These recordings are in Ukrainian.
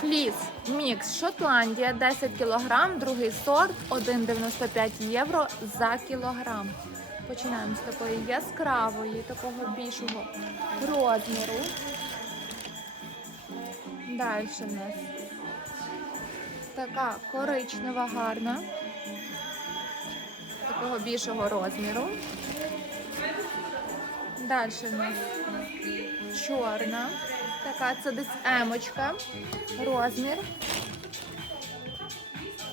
Фліс мікс Шотландія 10 кг, другий сорт 1,95 євро за кілограм. Починаємо з такої яскравої, такого більшого розміру. Далі в нас така коричнева, гарна, такого більшого розміру. Далі в нас чорна, така це десь емочка, розмір.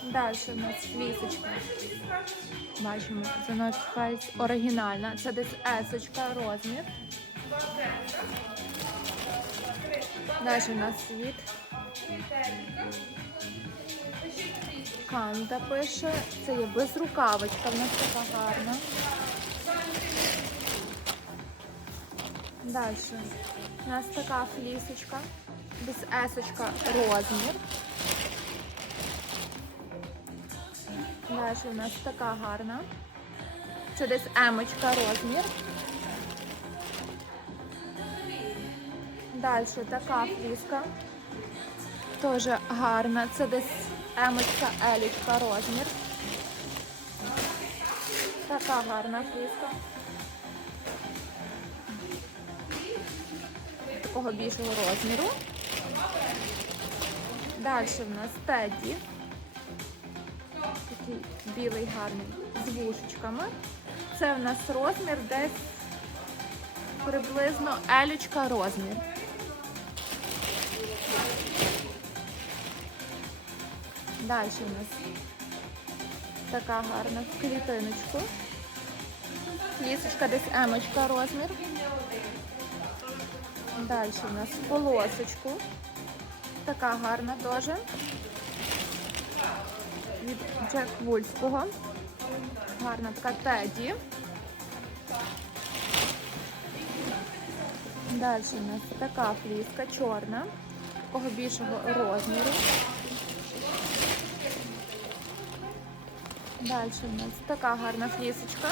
Далі у нас флісочка. Бачимо, це називається оригінальна. Це десь есочка, розмір. Далі у нас світ. Канда пише. Це є безрукавочка, в нас така гарна. Далі. У нас така флісочка. Без есочка розмір. Далі у нас така гарна. Це десь емочка розмір. Далі така фліска. Теж гарна. Це десь емочка, елічка розмір. Така гарна фліска. Такого більшого розміру. Далі в нас теді. Такий білий гарний з вушечками. Це в нас розмір десь приблизно елічка розмір. Далі у нас така гарна в клітиночку. Лісочка десь емочка розмір. Далі у нас полосочку. Така гарна теж. Від Джек Вульфського. Гарна така теді. Далі у нас така фліска чорна, такого більшого розміру. Далі у нас така гарна флісочка.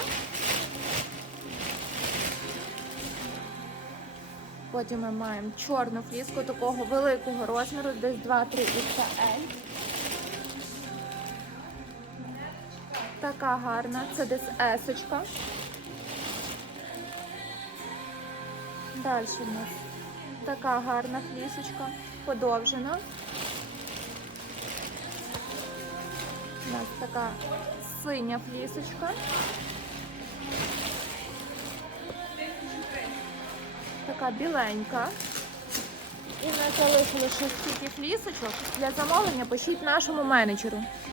Потім ми маємо чорну фліску такого великого розміру, десь 2-3 XL. Така гарна, це десь есочка. Далі у нас така гарна флісочка, подовжена. У нас така синя флісочка. Така біленька. І в нас залишилося ще стільки флісочок. Для замовлення пишіть нашому менеджеру.